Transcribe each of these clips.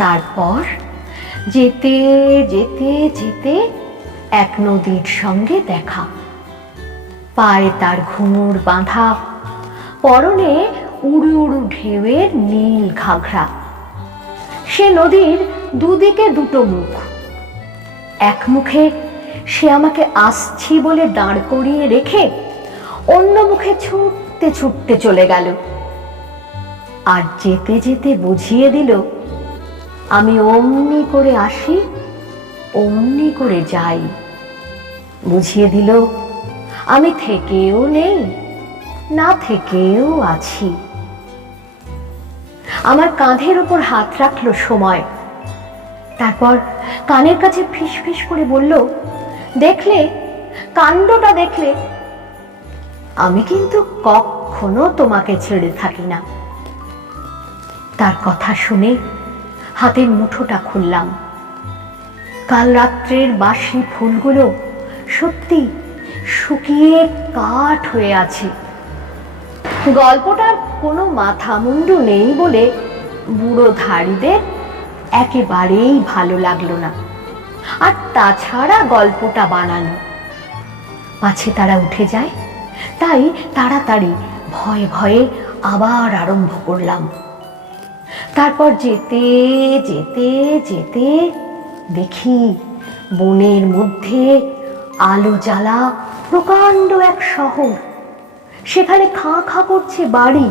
তারপর যেতে যেতে যেতে এক নদীর সঙ্গে দেখা। পায়ে তার ঘুঙুর বাঁধা, পরনে উড়ু উড়ু ঢেউয়ের নীল ঘাঘরা। সে নদীর দুদিকে দুটো মুখ। এক মুখে সে আমাকে আসছি বলে দাঁড় করিয়ে রেখে অন্য মুখে ছুটতে ছুটতে চলে গেল। আর যেতে যেতে বুঝিয়ে দিল, আমি অমনি করে আসি, অমনি করে যাই। বুঝিয়ে দিল, আমি থেকেও নেই, না থেকেও আছি। আমার কাঁধের উপর হাত রাখলো সময়। তারপর কানের কাছে ফিস ফিস করে বলল, দেখলে, কাণ্ডটা দেখলে? আমি কিন্তু কখনো তোমাকে ছেড়ে থাকি না। তার কথা শুনে হাতের মুঠোটা খুললাম। কাল রাত্রের বাসি ফুলগুলো সত্যি শুকিয়ে কাঠ হয়ে আছে। গল্পটার কোনো মাথা মুন্ডু নেই বলে বুড়ো ধাড়িদের একেবারেই ভালো লাগলো না। আর তাছাড়া গল্পটা বানানো, পাছে তারা উঠে যায়, তাই তাড়াতাড়ি ভয়ে ভয়ে আবার আরম্ভ করলাম। তারপর যেতে যেতে যেতে দেখি বনের মধ্যে আলো জ্বালা প্রকাণ্ড এক শহর। সেখানে খাঁ খাঁ করছে বাড়ি,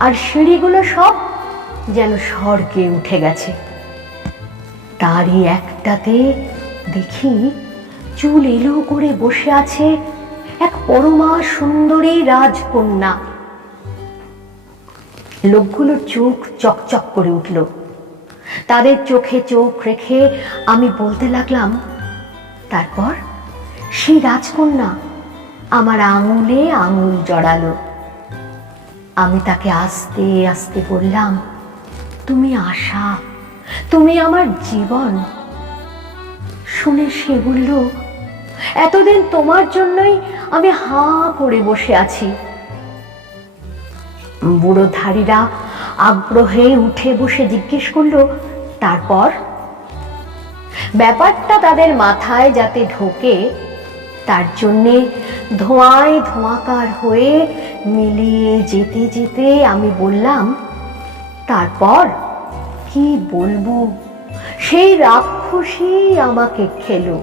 আর সিঁড়িগুলো সব যেন স্বর্গে উঠে গেছে। তারই একটাতে দেখি চুল এলো করে বসে আছে এক পরমা সুন্দরী রাজকন্যা। লোকগুলোর চোখ চকচক করে উঠল। তাদের চোখে চোখ রেখে আমি বলতে লাগলাম। তারপর সেই রাজকন্যা আমার আঙুলে আঙুল জড়ালো। আমি তাকে আস্তে আস্তে বললাম, তুমি আশা, তুমি আমার জীবন। শুনে সে বলল, এতদিন তোমার জন্যই আমি হাঁ করে বসে আছি। বুড়ো ধাড়িরা আগ্রহে উঠে বসে জিজ্ঞেস করলো, তারপর? ব্যাপারটা তাদের মাথায় যাতে ঢোকে তার জন্যে ধোঁয়ায় ধোঁয়াকার হয়ে মিলিয়ে যেতে যেতে আমি বললাম, তারপর কি বলবো, সেই রাক্ষসী আমাকে খেলো।